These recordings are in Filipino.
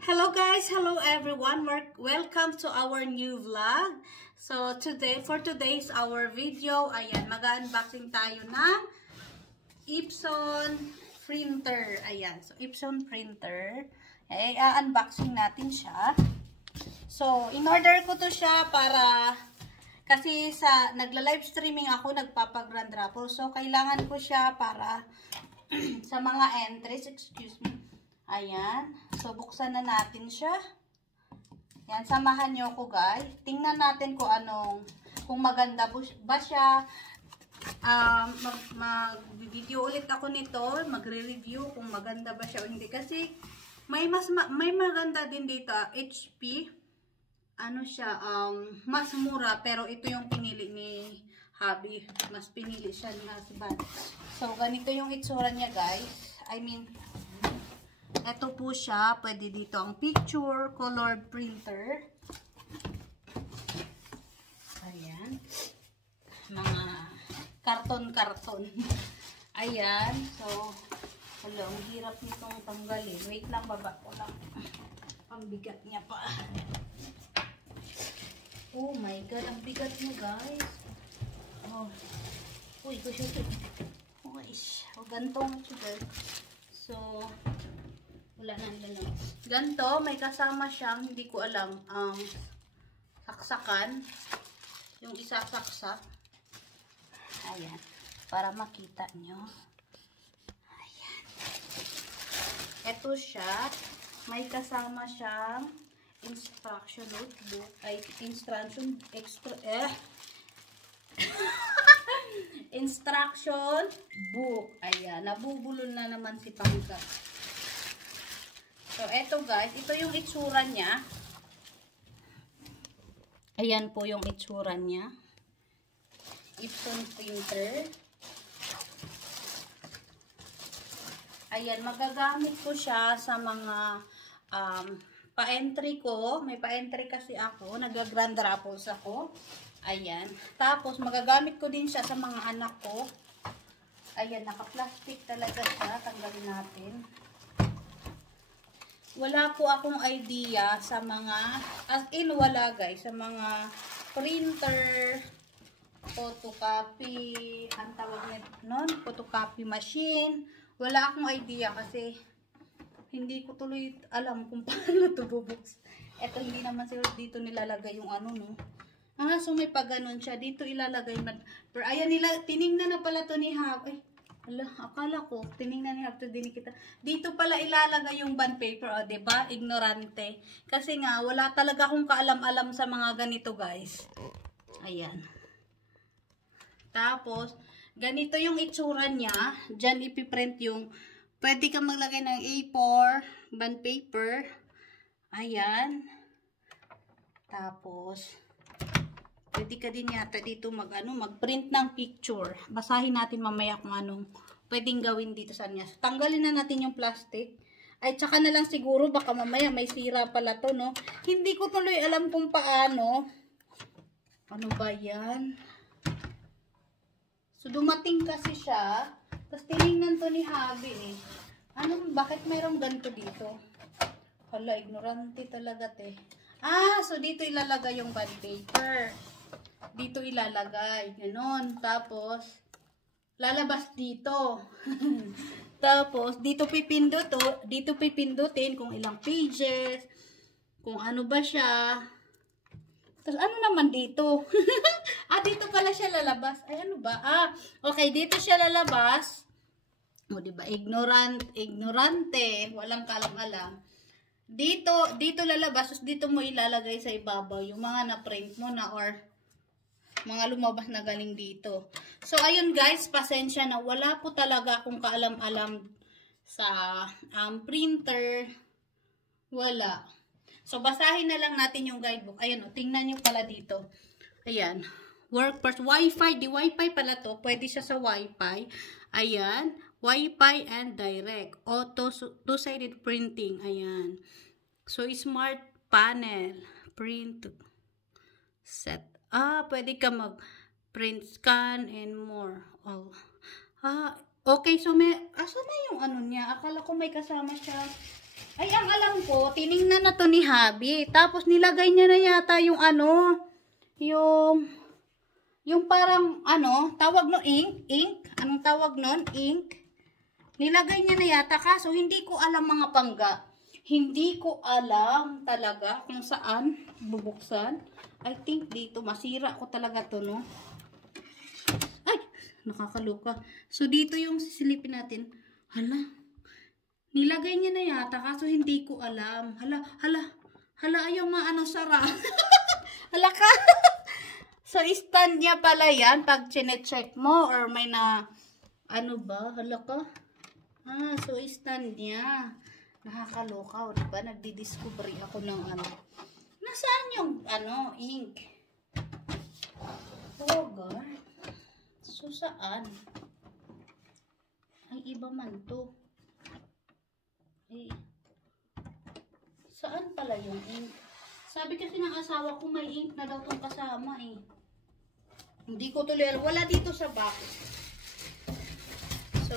Hello guys, hello everyone. Welcome to our new vlog. So for today's our video, ayan, mag-unboxing tayo ng Epson printer. Ayan, so Epson printer. Eh, unboxing natin siya. So, in-order ko to siya para kasi nagla-live streaming ako, nagpapa-grand raffle. So, kailangan ko siya para sa mga entries, excuse me. Ayan. So, buksan na natin siya. Ayan, samahan nyo ko guys. Tingnan natin kung maganda ba siya. Mag-video ulit ako nito. Magre-review kung maganda ba siya o hindi. Kasi, may maganda din dito. HP. Ano siya, mas mura. Pero ito yung pinili ni hubby. Mas pinili siya ni husband. So, ganito yung itsura niya guys. I mean, ito po siya, pwede dito ang picture, colored printer. Ayan. Mga karton-karton. Ayan. So, ang hirap nitong tanggalin. Wait lang, baba ko lang. Ang bigat niya pa. Oh my God, ang bigat niya guys. Oh. Uy, ko siya. Oh, gantong siya guys. So, wala na lang. Ganto, may kasama siyang, hindi ko alam, saksakan. Yung isa saksak. Ayan. Para makita nyo. Ayan. Ito siya. May kasama siyang instruction notebook. Ay, instruction book. Ayan. Nabubulol na naman si Pangka. So, eto guys, ito yung itsura niya. Ayan po yung itsura niya. Epson printer. Ayan, magagamit ko siya sa mga pa-entry ko. May pa-entry kasi ako. Nag-grand raffles ako. Ayan. Tapos, magagamit ko din siya sa mga anak ko. Ayan, naka-plastic talaga siya. Tanggalin natin. Wala po akong idea sa mga, as in wala guys, sa mga printer, photocopy, ang tawag nito nun, photocopy machine. Wala akong idea kasi hindi ko tuloy alam kung paano ito bubuksan. Ito hindi naman siguro dito nilalagay yung ano no. So may pag ganun siya, dito ilalagay. Pero ayan tiningnan na pala to ni Hab. Ay, akala ko, tinignan niya din kita. Dito pala ilalagay yung bond paper, o, diba? Ignorante. Kasi nga, wala talaga akong kaalam-alam sa mga ganito, guys. Ayan. Tapos, ganito yung itsura niya. Diyan ipiprint yung, pwede ka maglagay ng A4, bond paper. Ayan. Tapos, pwede ka din yata dito mag-print ng picture. Basahin natin mamaya kung anong pwedeng gawin dito sa niya. Tanggalin na natin yung plastic. Ay, tsaka na lang siguro, baka mamaya may sira pala to, no? Hindi ko tuloy alam kung paano. Ano ba yan? So, dumating kasi siya. Tapos, tinignan to ni Habi, eh. Bakit mayroong ganito dito? Hala, ignorante talaga, te. So, dito ilalagay yung bond paper. Dito ilalagay. Ganon. Tapos, lalabas dito. Tapos, dito pipindutin kung ilang pages, kung ano ba siya. Tapos, ano naman dito? Dito pala siya lalabas. Ay, ano ba? Okay, dito siya lalabas. O, diba? Ignorante. Walang kalam-alam. Dito lalabas. Tapos, dito mo ilalagay sa ibabaw yung mga na-print mo na or mga lumabas na galing dito. So, ayun guys, pasensya na. Wala po talaga akong kaalam-alam sa printer. Wala. So, basahin na lang natin yung guidebook. Ayan, tingnan nyo pala dito. Ayan. Workforce. Wi-Fi. Di Wi-Fi pala to. Pwede siya sa Wi-Fi. Ayan. Wi-Fi and direct. Auto two-sided printing. Ayan. So, smart panel. Print. Set. Pwede ka mag-print, scan, and more. Okay, so asan na yung ano niya? Akala ko may kasama siya Ay, ang alam ko, tiningnan na to ni Habi. Tapos nilagay niya na yata yung ano, yung parang ano, tawag no ink. Anong tawag nun? Ink. Nilagay niya na yata, kaso hindi ko alam mga pangga. Hindi ko alam talaga kung saan bubuksan. I think dito, masira ko talaga to, no? Ay, nakakaluka. So, dito yung sisilipin natin. Hala, nilagay niya na yata, kaso hindi ko alam. Hala, ayaw maano sara. Hala ka. So, stand niya pala yan pag chine-check mo or may na, ano ba? Hala ka. Ah, so stand niya. Nakakaloka, diba? Nagdi-discovery ako ng ano. Nasaan yung, ano, ink? Oh, God. So, saan? Ay, iba man to. Eh, saan pala yung ink? Sabi kasi ng asawa ko may ink na daw tong kasama eh. Hindi ko tuloy alam. Wala dito sa box. So,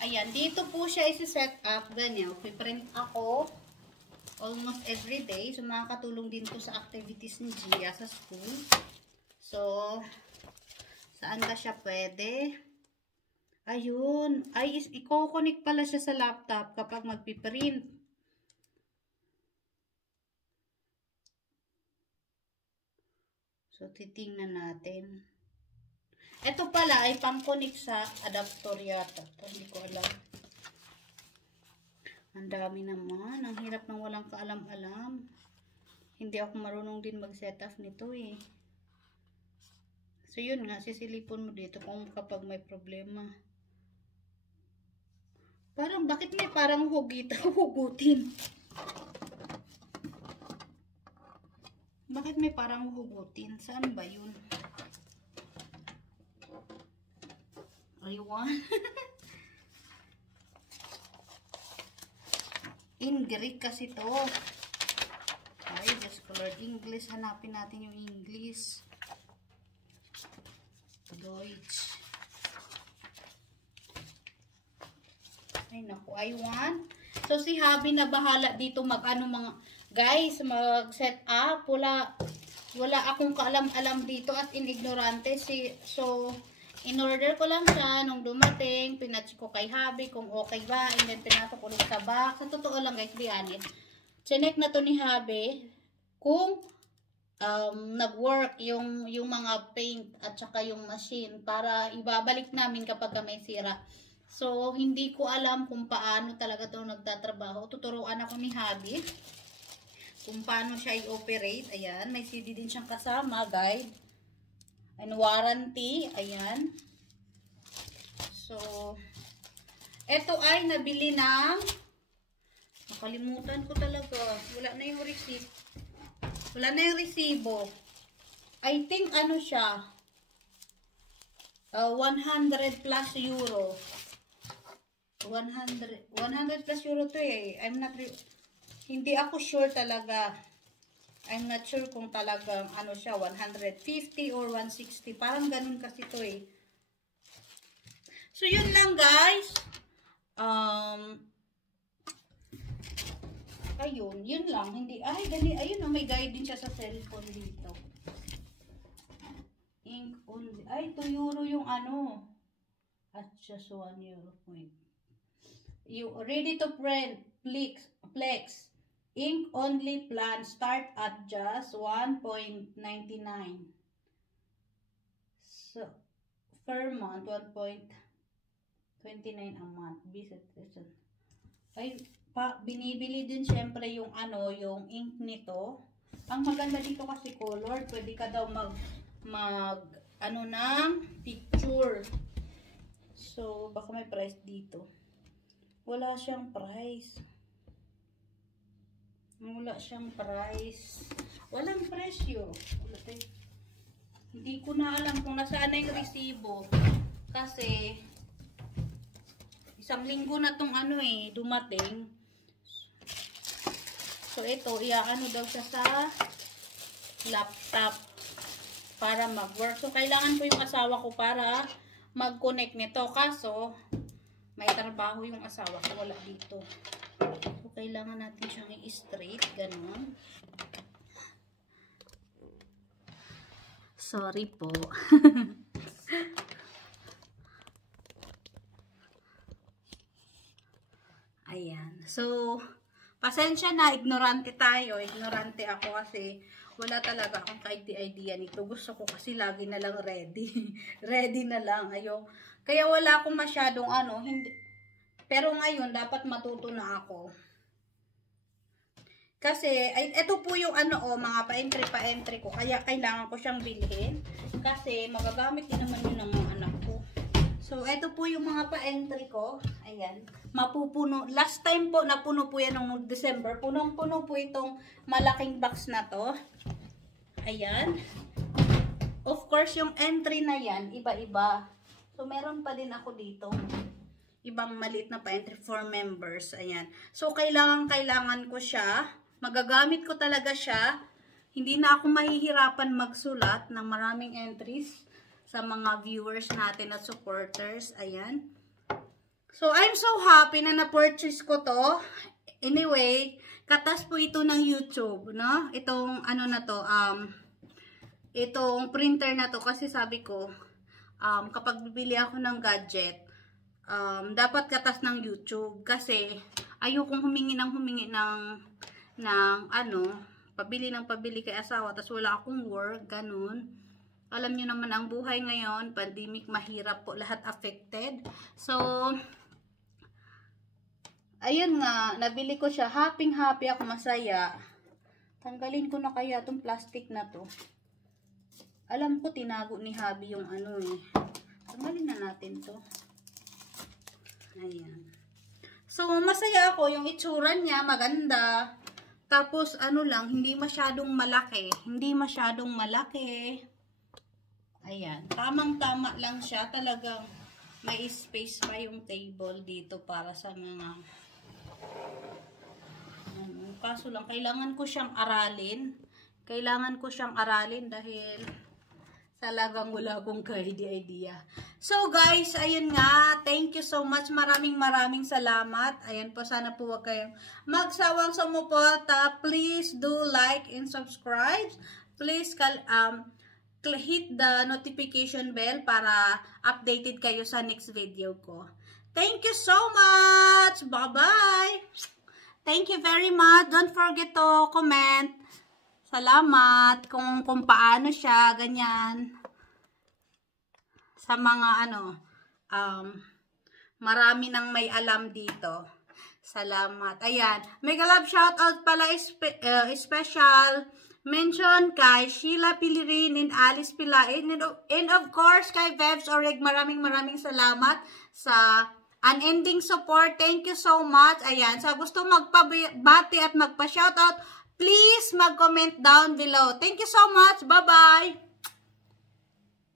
ayan. Dito po siya isi-set up. Ganyan. Piprint ako almost every day. So, makakatulong din to sa activities ni Gia sa school. So, saan ba siya pwede? Ayun. Ay, i-connect pala siya sa laptop kapag magpiprint. So, titingnan natin. Ito pala ay pang-connect sa adapter yata. Ito, hindi ko alam. Ang dami naman. Ang hirap ng walang kaalam-alam. Hindi ako marunong din mag-setup nito eh. So, yun nga. Sisilipon mo dito kung kapag may problema. Parang, bakit may parang hugutin? Bakit may parang hugutin? Saan ba yun? Ayun. In Greek kasi to. Ay, just colored English. Hanapin natin yung English. Deutsch. Ay, naku. I1. So, si Habi na bahala dito mag-ano mga, guys, mag-set up. Wala akong kaalam-alam dito at inignorante. So, in-order ko lang siya nung dumating. Pinatch ko kay Habi kung okay ba. And then, pinatok ulit sa box. Sa totoo lang, guys, diyanit. Chinek na to ni Habi kung nag-work yung mga paint at saka yung machine para ibabalik namin kapag may sira. So, hindi ko alam kung paano talaga ito nagtatrabaho. Tuturuan ako ni Habi kung paano siya i-operate. Ayan, may CD din siyang kasama, guide. And warranty. Ayan. So, ito ay nabili ng, nakalimutan ko talaga. Wala na yung receipt. Wala na yung resibo. I think ano siya, 100 plus euro. 100 plus euro to eh. Hindi ako sure talaga. I'm not sure kung talagang ano siya, 150 or 160. Parang ganun kasi to eh. So, yun lang guys. Ayun, yun lang. Hindi, ay, dali, ayun, may guide din siya sa cellphone dito. Ink only. Ay, 2 euro yung ano. At just 1 euro point. You ready to print, Plex. Ink only plan start at just 1.99. So, per month, 1.29 a month. Visit. Ay, binibili din syempre yung ano, yung ink nito. Ang maganda dito kasi color, pwede ka daw ano ng picture. So, baka may price dito. Wala siyang price. Wala siyang price. Walang presyo. Hindi ko na alam kung nasaan na yung resibo. Kasi, isang linggo na tong ano eh, dumating. So, ito, iaano daw siya sa laptop para mag-work. So, kailangan ko yung asawa ko para mag-connect nito. Kaso, may trabaho yung asawa ko. Wala dito. So, kailangan natin siyang i-straight. Ganon. Sorry po. Ayan. So, pasensya na, ignorante tayo. Ignorante ako kasi wala talaga akong idea nito. Gusto ko kasi lagi na lang ready. Ready na lang. Kaya wala akong masyadong hindi. Pero ngayon, dapat matuto na ako. Kasi, ito po yung mga pa-entry ko. Kaya kailangan ko siyang bilhin. Kasi, magagamit din naman yun ng mga anak ko. So, ito po yung mga pa-entry ko. Ayan. Mapupuno. Last time po, napuno po yan noong December. Punong-puno po itong malaking box na to. Ayan. Of course, yung entry na yan, iba-iba. So, meron pa din ako dito. Ibang maliit na pa-entry for members. Ayan. So, kailangan ko siya. Magagamit ko talaga siya. Hindi na ako mahihirapan magsulat ng maraming entries sa mga viewers natin at supporters. Ayan. So, I'm so happy na na-purchase ko to. Anyway, katas po ito ng YouTube, no? Itong, na to, itong printer na to. Kasi sabi ko, kapag bibili ako ng gadget, dapat katas ng YouTube kasi ayokong humingi ng pabili kay asawa tapos wala akong work, ganun. Alam niyo naman ang buhay ngayon, pandemic, mahirap po, lahat affected. So, ayun nga, nabili ko siya, happy ako, masaya. Tanggalin ko na kaya itong plastic na to. Alam ko tinago ni Habi yung tanggalin na natin to. Ayan. So, masaya ako. Yung itsura niya, maganda. Tapos, hindi masyadong malaki. Hindi masyadong malaki. Ayan. Tamang-tama lang siya. Talagang may space pa yung table dito para sa mga kaso lang, kailangan ko siyang aralin. Dahil talagang wala akong idea. So guys, ayun nga. Thank you so much. Maraming salamat. Ayan po, sana po wag kayong magsawang sumuporta. Please do like and subscribe. Please hit the notification bell para updated kayo sa next video ko. Thank you so much. Bye-bye. Thank you very much. Don't forget to comment. Salamat kung paano siya, ganyan. Sa mga marami nang may alam dito. Salamat. Ayan. Mega love shoutout pala special mention kay Sheila Pilirin and Alice Pilain and of course kay Vebs Oreg. Maraming salamat sa unending support. Thank you so much. Ayan. Sa gusto magpabati at magpa-shoutout, please mag-comment down below. Thank you so much. Bye-bye.